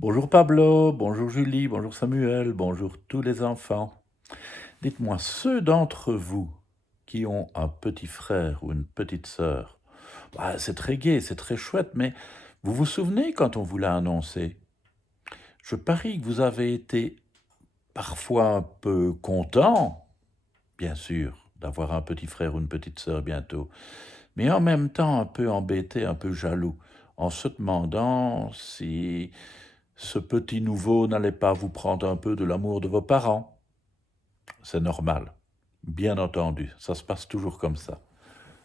Bonjour Pablo, bonjour Julie, bonjour Samuel, bonjour tous les enfants. Dites-moi, ceux d'entre vous qui ont un petit frère ou une petite sœur, c'est très gai, c'est très chouette, mais vous vous souvenez quand on vous l'a annoncé? Je parie que vous avez été parfois un peu content, bien sûr, d'avoir un petit frère ou une petite sœur bientôt, mais en même temps un peu embêté, un peu jaloux, en se demandant si ce petit nouveau n'allait pas vous prendre un peu de l'amour de vos parents. C'est normal, bien entendu, ça se passe toujours comme ça.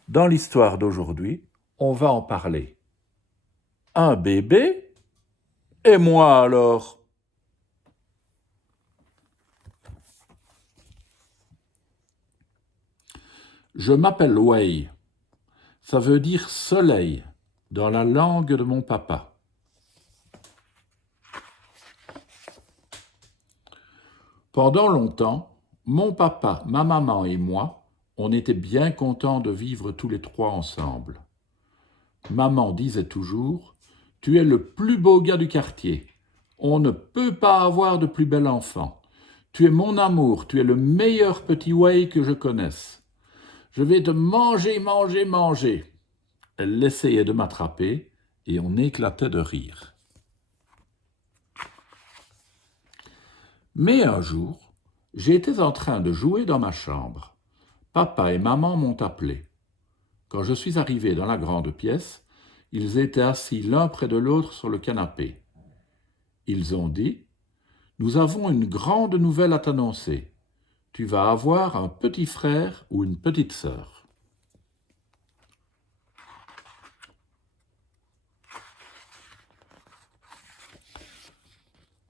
Dans l'histoire d'aujourd'hui, on va en parler. Un bébé? Et moi alors? Je m'appelle Wei. Ça veut dire soleil dans la langue de mon papa. Pendant longtemps, mon papa, ma maman et moi, on était bien contents de vivre tous les trois ensemble. Maman disait toujours, tu es le plus beau gars du quartier. On ne peut pas avoir de plus bel enfant. Tu es mon amour, tu es le meilleur petit Wei que je connaisse. Je vais te manger, manger, manger. Elle essayait de m'attraper et on éclatait de rire. Mais un jour, j'étais en train de jouer dans ma chambre. Papa et maman m'ont appelé. Quand je suis arrivé dans la grande pièce, ils étaient assis l'un près de l'autre sur le canapé. Ils ont dit, « Nous avons une grande nouvelle à t'annoncer. Tu vas avoir un petit frère ou une petite sœur. »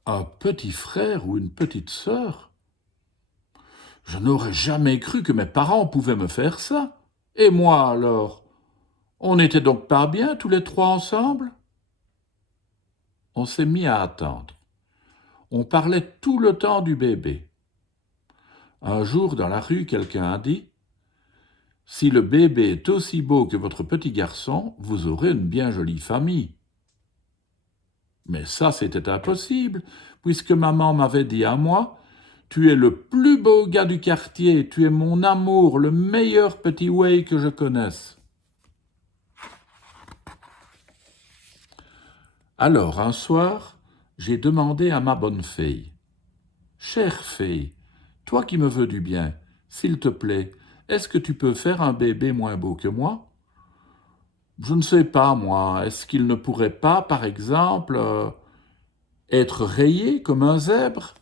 Un petit frère ou une petite sœur? Je n'aurais jamais cru que mes parents pouvaient me faire ça. Et moi alors? On n'était donc pas bien tous les trois ensemble? On s'est mis à attendre. On parlait tout le temps du bébé. Un jour, dans la rue, quelqu'un a dit « Si le bébé est aussi beau que votre petit garçon, vous aurez une bien jolie famille. » Mais ça, c'était impossible, puisque maman m'avait dit à moi « Tu es le plus beau gars du quartier, tu es mon amour, le meilleur petit Wei que je connaisse. » Alors, un soir, j'ai demandé à ma bonne fée « Chère fée, toi qui me veux du bien, s'il te plaît, est-ce que tu peux faire un bébé moins beau que moi? Je ne sais pas, moi, est-ce qu'il ne pourrait pas, par exemple, être rayé comme un zèbre? »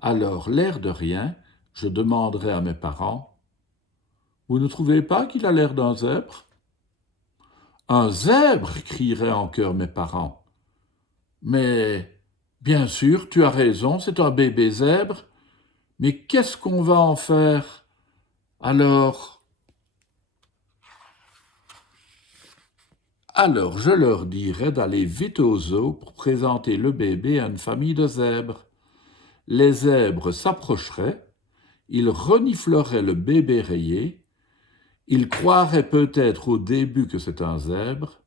Alors, l'air de rien, je demanderai à mes parents « Vous ne trouvez pas qu'il a l'air d'un zèbre ?» Un zèbre, crieraient en chœur mes parents. Mais, bien sûr, tu as raison, c'est un bébé zèbre. Mais qu'est-ce qu'on va en faire? Alors, je leur dirai d'aller vite au zoo pour présenter le bébé à une famille de zèbres. Les zèbres s'approcheraient, ils renifleraient le bébé rayé, ils croiraient peut-être au début que c'est un zèbre,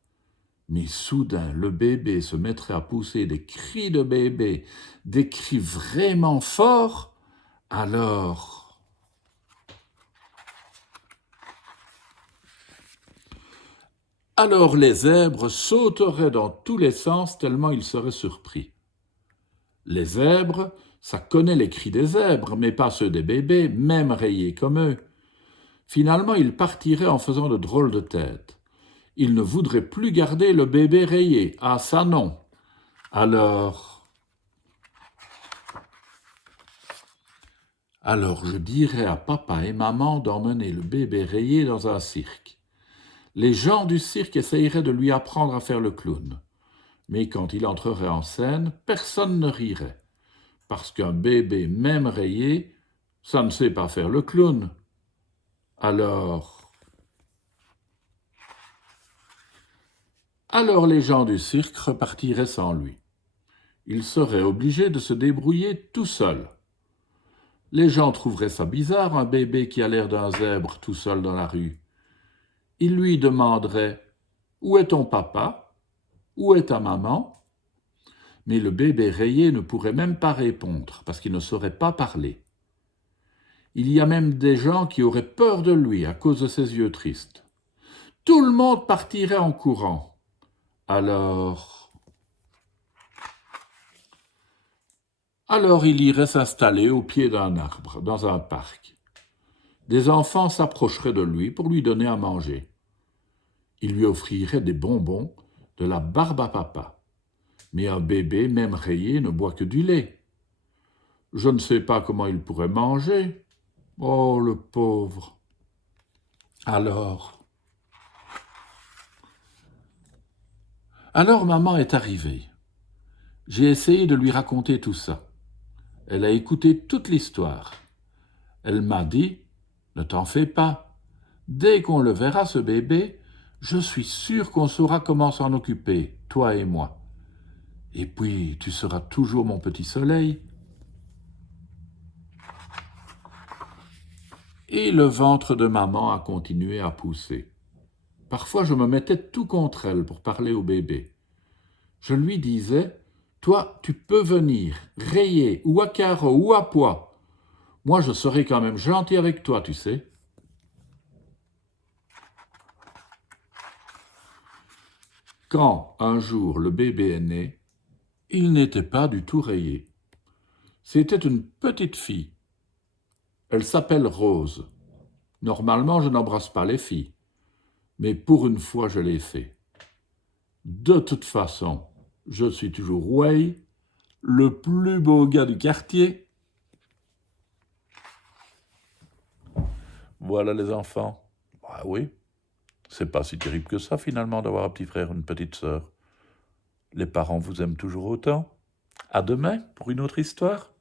mais soudain le bébé se mettrait à pousser des cris de bébé, des cris vraiment forts, alors... Alors les zèbres sauteraient dans tous les sens tellement ils seraient surpris. Les zèbres, ça connaît les cris des zèbres, mais pas ceux des bébés, même rayés comme eux. Finalement, ils partiraient en faisant de drôles de têtes. Ils ne voudraient plus garder le bébé rayé. Ah, ça non. Alors je dirais à papa et maman d'emmener le bébé rayé dans un cirque. Les gens du cirque essayeraient de lui apprendre à faire le clown. Mais quand il entrerait en scène, personne ne rirait. Parce qu'un bébé, même rayé, ça ne sait pas faire le clown. Alors les gens du cirque repartiraient sans lui. Il serait obligé de se débrouiller tout seul. Les gens trouveraient ça bizarre, un bébé qui a l'air d'un zèbre tout seul dans la rue. Ils lui demanderaient « Où est ton papa? Où est ta maman? Mais le bébé rayé ne pourrait même pas répondre parce qu'il ne saurait pas parler. Il y a même des gens qui auraient peur de lui à cause de ses yeux tristes. Tout le monde partirait en courant. Alors il irait s'installer au pied d'un arbre, dans un parc. Des enfants s'approcheraient de lui pour lui donner à manger. Ils lui offriraient des bonbons, de la barbe à papa. Mais un bébé, même rayé, ne boit que du lait. Je ne sais pas comment il pourrait manger. Oh, le pauvre. Alors maman est arrivée. J'ai essayé de lui raconter tout ça. Elle a écouté toute l'histoire. Elle m'a dit, ne t'en fais pas. Dès qu'on le verra, ce bébé, je suis sûre qu'on saura comment s'en occuper, toi et moi. Et puis, tu seras toujours mon petit soleil. Et le ventre de maman a continué à pousser. Parfois, je me mettais tout contre elle pour parler au bébé. Je lui disais, toi, tu peux venir, rayé, ou à carreaux, ou à pois. Moi, je serai quand même gentil avec toi, tu sais. Quand, un jour, le bébé est né, il n'était pas du tout rayé. C'était une petite fille. Elle s'appelle Rose. Normalement, je n'embrasse pas les filles, mais pour une fois, je l'ai fait. De toute façon, je suis toujours Ray, le plus beau gars du quartier. Voilà les enfants. Ah oui, c'est pas si terrible que ça finalement d'avoir un petit frère ou une petite sœur. Les parents vous aiment toujours autant. À demain pour une autre histoire.